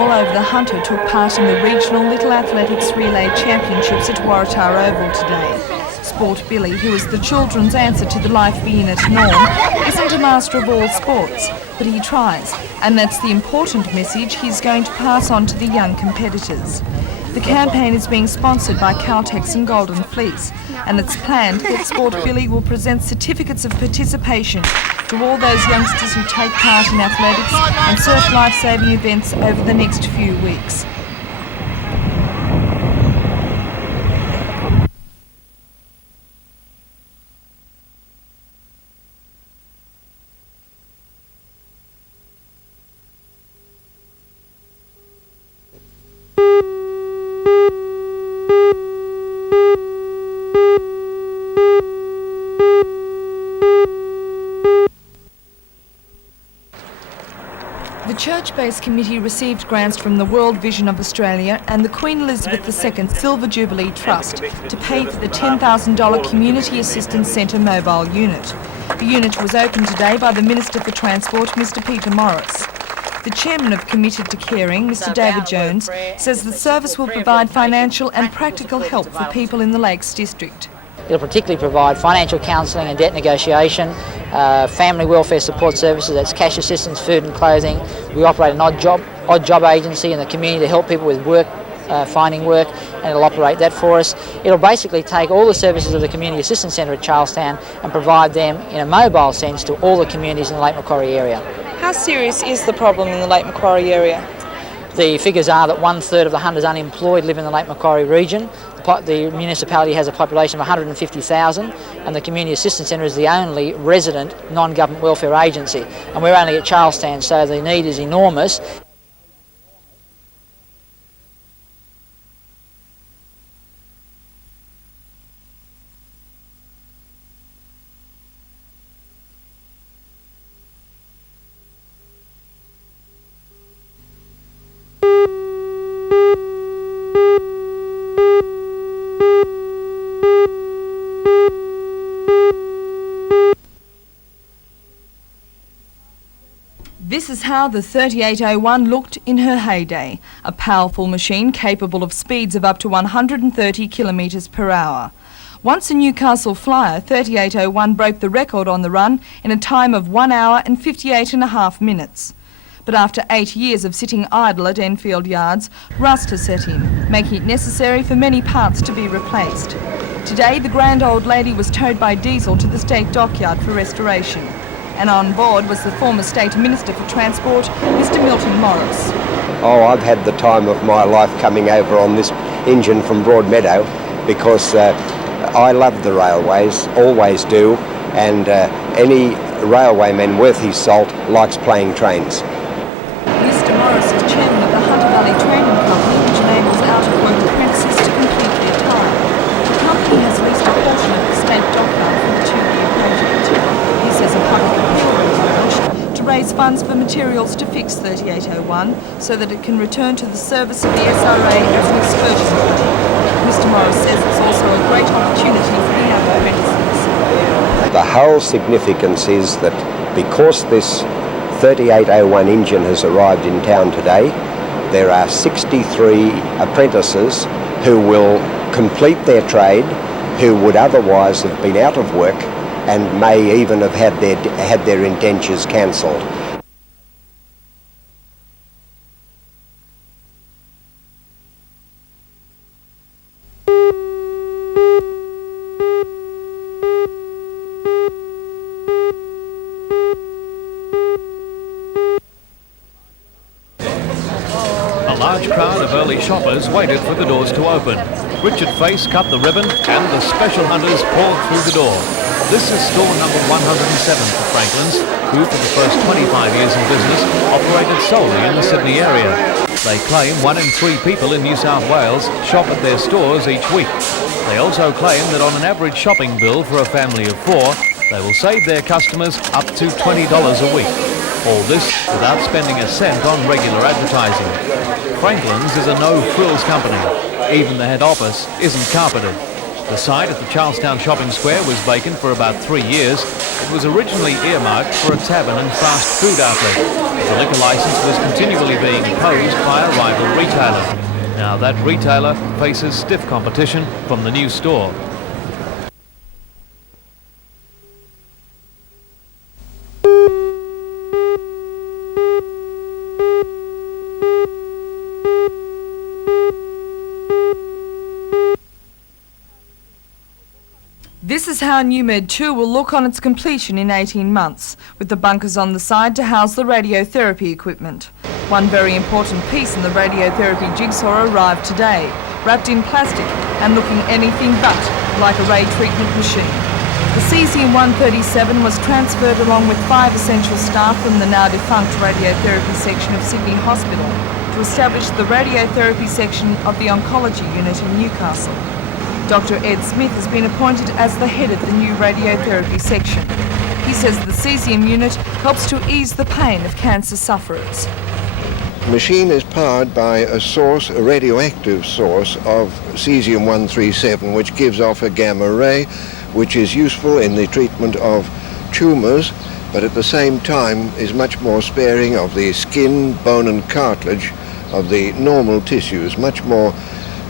all over the Hunter took part in the regional Little Athletics Relay Championships at Waratah Oval today. Sport Billy, who is the children's answer to the Life Be In It norm, isn't a master of all sports, but he tries, and that's the important message he's going to pass on to the young competitors. The campaign is being sponsored by Caltex and Golden Fleece, and it's planned that Sport Billy will present certificates of participation to all those youngsters who take part in athletics and surf life-saving events over the next few weeks. The church-based committee received grants from the World Vision of Australia and the Queen Elizabeth II Silver Jubilee Trust to pay for the $10,000 Community Assistance Centre mobile unit. The unit was opened today by the Minister for Transport, Mr Peter Morris. The chairman of Committed to Caring, Mr David Jones, says the service will provide financial and practical help for people in the Lakes District. It'll particularly provide financial counselling and debt negotiation, family welfare support services, that's cash assistance, food and clothing. We operate an odd job agency in the community to help people with work, finding work, and it'll operate that for us. It'll basically take all the services of the Community Assistance Centre at Charlestown and provide them in a mobile sense to all the communities in the Lake Macquarie area. How serious is the problem in the Lake Macquarie area? The figures are that 1/3 of the hunters unemployed live in the Lake Macquarie region. The municipality has a population of 150,000 and the Community Assistance Centre is the only resident non-government welfare agency. And we're only at Charlestown, so the need is enormous. This is how the 3801 looked in her heyday, a powerful machine capable of speeds of up to 130 kilometres per hour. Once a Newcastle flyer, 3801 broke the record on the run in a time of 1 hour and 58.5 minutes. But after 8 years of sitting idle at Enfield Yards, rust has set in, making it necessary for many parts to be replaced. Today, the grand old lady was towed by diesel to the State Dockyard for restoration. And on board was the former State Minister for Transport, Mr Milton Morris. Oh, I've had the time of my life coming over on this engine from Broadmeadow because I love the railways, always do, and any railwayman worth his salt likes playing trains. Mr Morris is chairman of the Hunter Valley Training Company, which enables out-of-work apprentices to complete their time. The company has leased a portion of the State Dockyard for the 2-year project. He says a public appeal will be launched to raise funds for materials to fix 3801 so that it can return to the service of the SRA as an excursion body. Mr Morris says it's also a great opportunity for the young apprentices. The whole significance is that because this 3801 engine has arrived in town today, there are 63 apprentices who will complete their trade who would otherwise have been out of work and may even have had their indentures cancelled. A large crowd of early shoppers waited for the doors to open. Richard Face cut the ribbon and the special hunters poured through the door. This is store number 107 for Franklin's, who for the first 25 years in business operated solely in the Sydney area. They claim 1 in 3 people in New South Wales shop at their stores each week. They also claim that on an average shopping bill for a family of 4, they will save their customers up to $20 a week. All this without spending a cent on regular advertising. Franklin's is a no-frills company. Even the head office isn't carpeted. The site at the Charlestown Shopping Square was vacant for about 3 years. It was originally earmarked for a tavern and fast food outlet. The liquor licence was continually being imposed by a rival retailer. Now that retailer faces stiff competition from the new store. This is how NewMed 2 will look on its completion in 18 months, with the bunkers on the side to house the radiotherapy equipment. One very important piece in the radiotherapy jigsaw arrived today, wrapped in plastic and looking anything but like a ray treatment machine. The cesium-137 was transferred along with 5 essential staff from the now defunct radiotherapy section of Sydney Hospital to establish the radiotherapy section of the oncology unit in Newcastle. Dr. Ed Smith has been appointed as the head of the new radiotherapy section. He says the cesium unit helps to ease the pain of cancer sufferers. The machine is powered by a source, a radioactive source of cesium-137, which gives off a gamma ray, which is useful in the treatment of tumours, but at the same time is much more sparing of the skin, bone and cartilage of the normal tissues, much more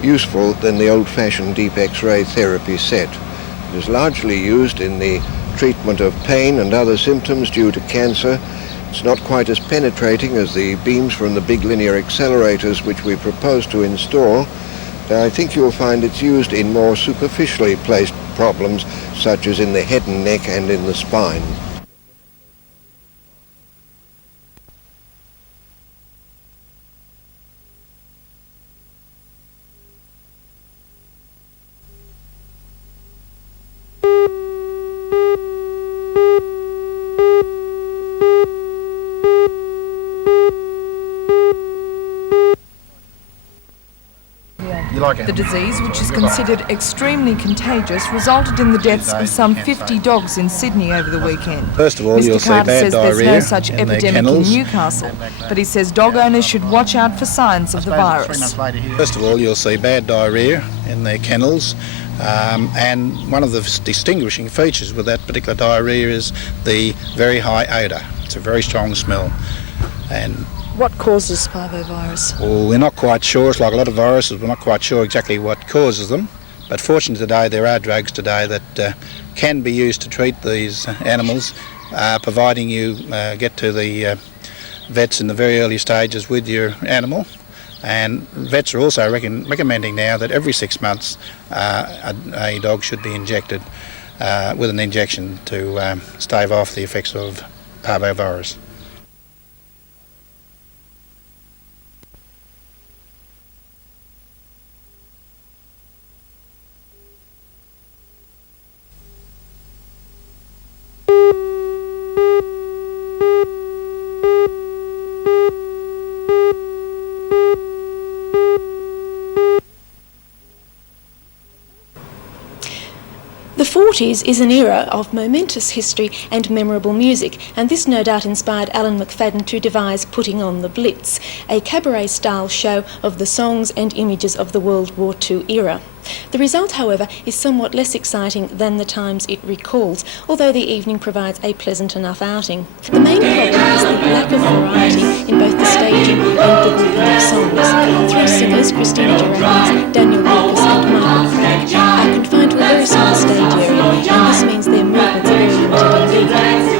useful than the old-fashioned deep X-ray therapy set. It is largely used in the treatment of pain and other symptoms due to cancer. It's not quite as penetrating as the beams from the big linear accelerators which we propose to install. I think you'll find it's used in more superficially placed problems such as in the head and neck and in the spine. The disease, which is considered extremely contagious, resulted in the deaths of some 50 dogs in Sydney over the weekend. First of all, you'll Mr. see Carter bad says there's no diarrhoea such in their epidemic in kennels. Newcastle, but he says dog owners should watch out for signs of the virus. First of all, you'll see bad diarrhoea in their kennels, and one of the distinguishing features with that particular diarrhoea is the very high odour. It's a very strong smell. And What causes parvovirus? well, we're not quite sure. It's like a lot of viruses. We're not quite sure exactly what causes them. But fortunately today, there are drugs today that can be used to treat these animals, providing you get to the vets in the very early stages with your animal. And vets are also recommending now that every 6 months a dog should be injected with an injection to stave off the effects of parvovirus. The 40s is an era of momentous history and memorable music, and this no doubt inspired Alan McFadden to devise Putting on the Blitz, a cabaret-style show of the songs and images of the World War II era. The result, however, is somewhat less exciting than the times it recalls, although the evening provides a pleasant enough outing. The main problem is the lack of variety in both the staging and the grouping of songs. Three singers, Christina Gerardes, Daniel Lucas and Margaret Craddock, are confined to a very small stage area, and this means their movements are very limited indeed.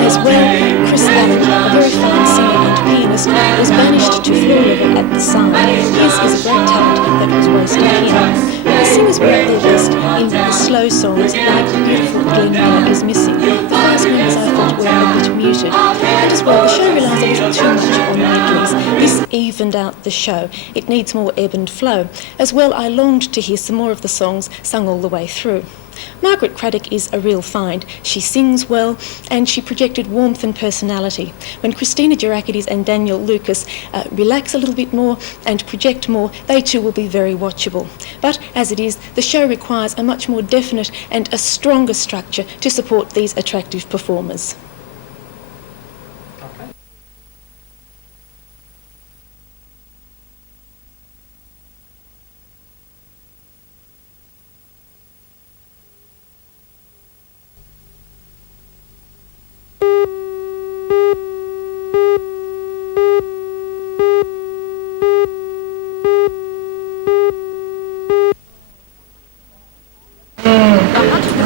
As well, Chris Allen, a very fine singer and pianist, was banished to floor level at the side. His is a great talent that was wasted here. The singers were at their best in the slow songs like The Beautiful Glen Miller is Missing. The fast numbers I thought were a bit muted. And as well, the show relies a little too much on medleys. This evened out the show. It needs more ebb and flow. As well, I longed to hear some more of the songs sung all the way through. Margaret Craddock is a real find. She sings well and she projected warmth and personality. When Christina Gerardes and Daniel Lucas relax a little bit more and project more, they too will be very watchable. But as it is, the show requires a much more definite and a stronger structure to support these attractive performers.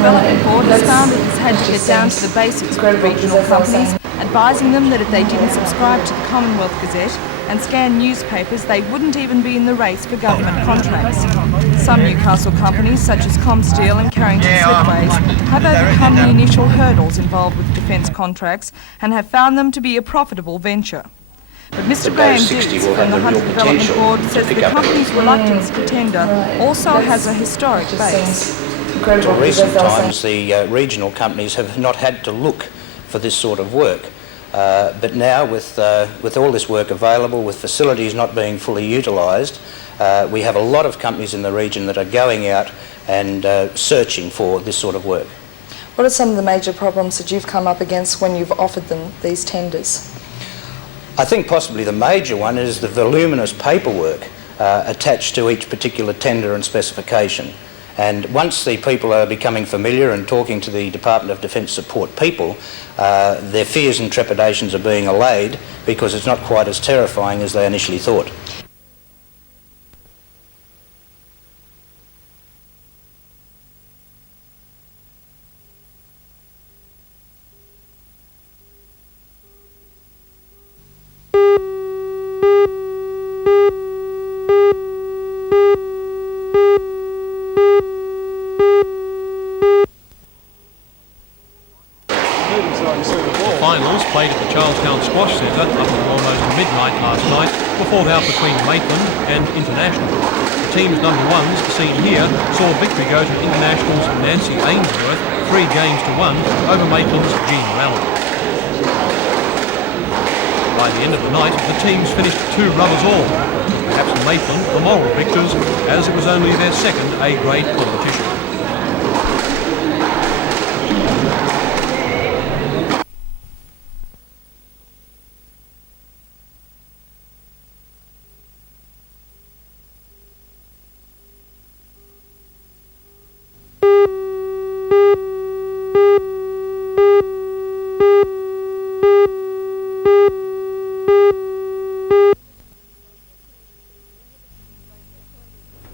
Development Board has found it has had to get down to the basics with regional companies, advising them that if they didn't subscribe to the Commonwealth Gazette and scan newspapers, they wouldn't even be in the race for government contracts. Some Newcastle companies, such as Comsteel and Carrington Slipways, have overcome the initial hurdles involved with defence contracts and have found them to be a profitable venture. But Mr Graham Deeds from the Hunter Development Board says the company's reluctance to tender also has a historic base. Until recent times, the regional companies have not had to look for this sort of work. But now, with all this work available, with facilities not being fully utilised, we have a lot of companies in the region that are going out and searching for this sort of work. What are some of the major problems that you've come up against when you've offered them these tenders? I think possibly the major one is the voluminous paperwork attached to each particular tender and specification. And once the people are becoming familiar and talking to the Department of Defence support people, their fears and trepidations are being allayed because it's not quite as terrifying as they initially thought. Finals played at the Charlestown Squash Centre up until almost midnight last night before the out between Maitland and International. The team's number ones, seen here, saw victory go to International's Nancy Ainsworth 3 games to 1 over Maitland's Jean Allen. By the end of the night, the teams finished 2 rubbers all. Perhaps Maitland the moral victors, as it was only their second A-grade competition.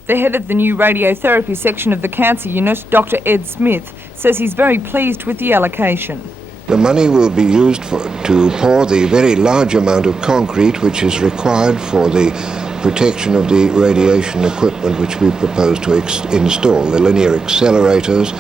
The head of the new radiotherapy section of the cancer unit, Dr Ed Smith, says he's very pleased with the allocation. The money will be used to pour the very large amount of concrete which is required for the protection of the radiation equipment which we propose to install, the linear accelerators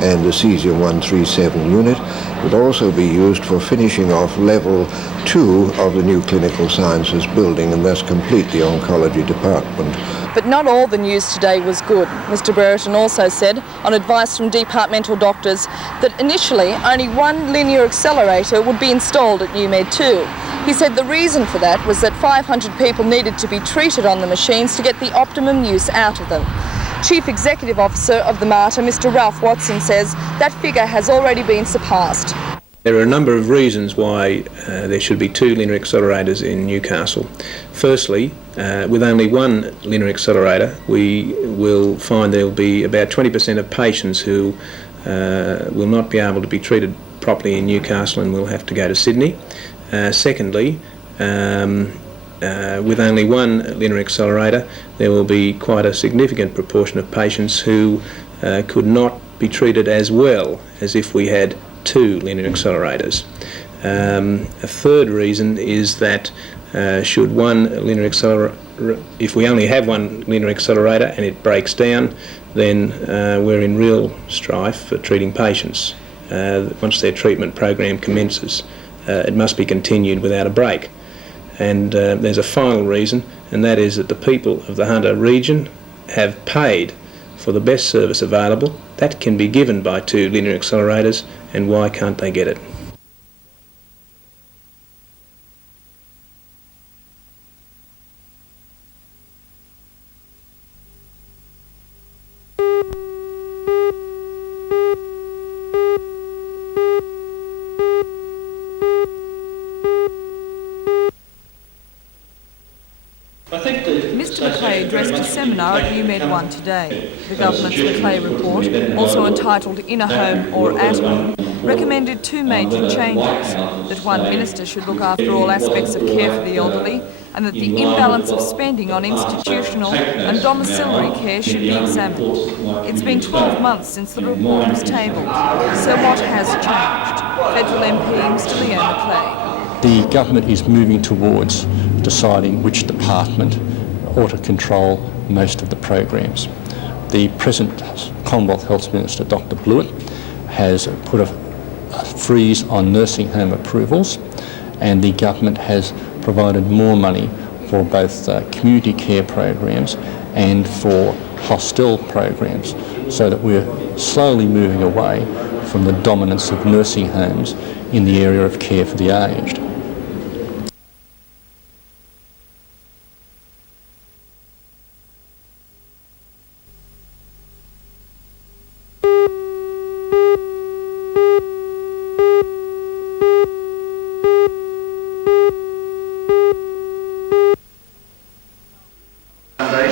and the cesium-137 unit. It will also be used for finishing off level 2 of the new clinical sciences building and thus complete the oncology department. But not all the news today was good. Mr Brereton also said, on advice from departmental doctors, that initially only 1 linear accelerator would be installed at UMed 2. He said the reason for that was that 500 people needed to be treated on the machines to get the optimum use out of them. Chief Executive Officer of the MARTA, Mr Ralph Watson, says that figure has already been surpassed. There are a number of reasons why there should be 2 linear accelerators in Newcastle. Firstly, with only 1 linear accelerator, we will find there will be about 20% of patients who will not be able to be treated properly in Newcastle and will have to go to Sydney. Secondly, with only 1 linear accelerator, there will be quite a significant proportion of patients who could not be treated as well as if we had 2 linear accelerators. A third reason is that should 1 linear accelerator, if we only have 1 linear accelerator and it breaks down, then we're in real strife for treating patients. Once their treatment program commences, it must be continued without a break. And there's a final reason, and that is that the people of the Hunter region have paid for the best service available. That can be given by 2 linear accelerators, and why can't they get it? Mr Macleay addressed a seminar at UMed 1 today. The government's Macleay report, also entitled In a Home or At Home, recommended 2 major changes: that 1 minister should look after all aspects of care for the elderly, and that the imbalance of spending on institutional and domiciliary care should be examined. It's been 12 months since the report was tabled, so what has changed? Federal MP Mr Leo McClay. The government is moving towards deciding which department ought to control most of the programs. The present Commonwealth Health Minister, Dr Blewett, has put a freeze on nursing home approvals, and the government has provided more money for both community care programs and for hostel programs, so that we're slowly moving away from the dominance of nursing homes in the area of care for the aged.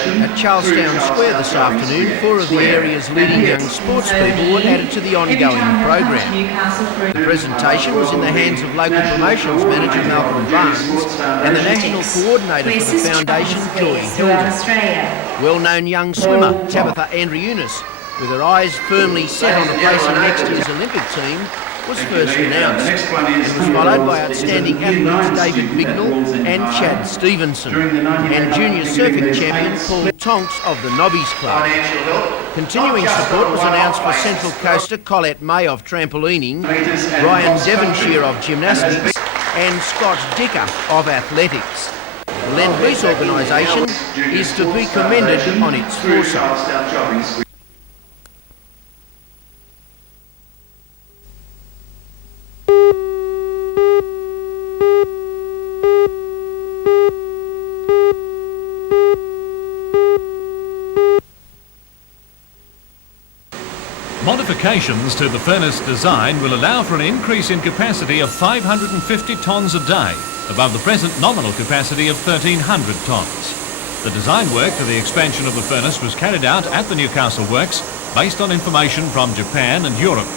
At Charlestown Square this afternoon, 4 of the area's leading young sports people were added to the ongoing program. The presentation was in the hands of local promotions manager Malcolm Barnes and the national coordinator for the foundation, Joy Hilden. Well-known young swimmer Tabitha Andriunas, with her eyes firmly set on replacing next year's Olympic team, was first announced and was followed by outstanding athletes David Bignell and Chad Stevenson and junior surfing champion Paul Tonks of the Nobbies Club. Continuing support was announced for Central Coaster Colette May of trampolining, Ryan Devonshire of gymnastics and Scott Dicker of athletics. The Lend-Lease organisation is to be commended on its foresight. Modifications to the furnace design will allow for an increase in capacity of 550 tonnes a day, above the present nominal capacity of 1,300 tonnes. The design work for the expansion of the furnace was carried out at the Newcastle Works based on information from Japan and Europe.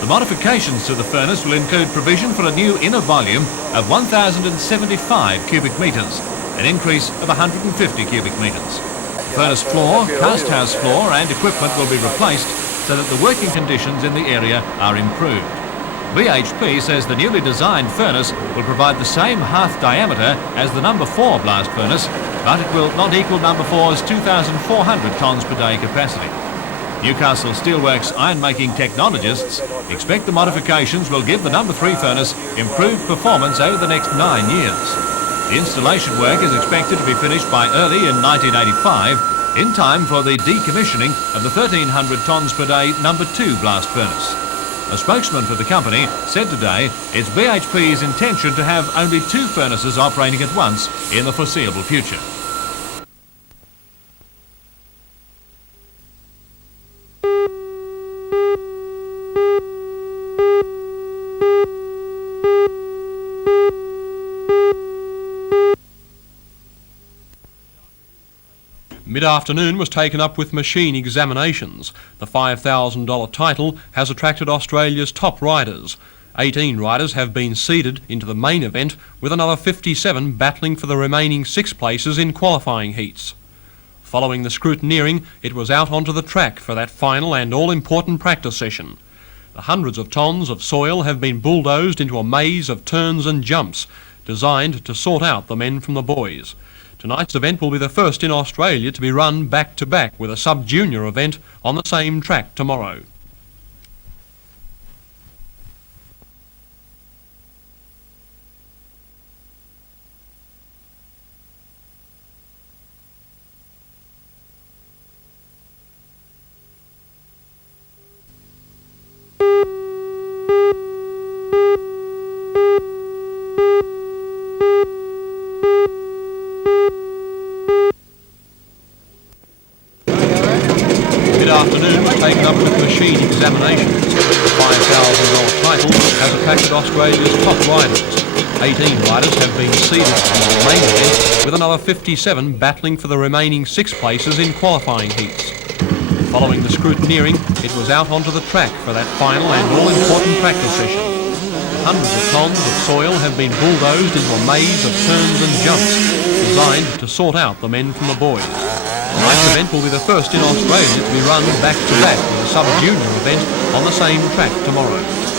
The modifications to the furnace will include provision for a new inner volume of 1,075 cubic metres, an increase of 150 cubic metres. The furnace floor, cast house floor and equipment will be replaced so that the working conditions in the area are improved. BHP says the newly designed furnace will provide the same hearth diameter as the number 4 blast furnace, but it will not equal number 4's 2,400 tonnes per day capacity. Newcastle Steelworks iron-making technologists expect the modifications will give the number 3 furnace improved performance over the next 9 years. The installation work is expected to be finished by early in 1985, in time for the decommissioning of the 1,300 tonnes per day number 2 blast furnace. A spokesman for the company said today it's BHP's intention to have only 2 furnaces operating at once in the foreseeable future. Mid-afternoon was taken up with machine examinations. The $5,000 title has attracted Australia's top riders. 18 riders have been seeded into the main event, with another 57 battling for the remaining 6 places in qualifying heats. Following the scrutineering, it was out onto the track for that final and all-important practice session. The hundreds of tonnes of soil have been bulldozed into a maze of turns and jumps, designed to sort out the men from the boys. Tonight's event will be the first in Australia to be run back-to-back with a sub-junior event on the same track tomorrow. Mid-afternoon was taken up with machine examinations. The $5,000 title has attracted Australia's top riders. 18 riders have been seeded in the main event, with another 57 battling for the remaining 6 places in qualifying heats. Following the scrutineering, it was out onto the track for that final and all-important practice session. Hundreds of tonnes of soil have been bulldozed into a maze of turns and jumps, designed to sort out the men from the boys. Tonight's event will be the first in Australia to be run back-to-back with a sub-junior event on the same track tomorrow.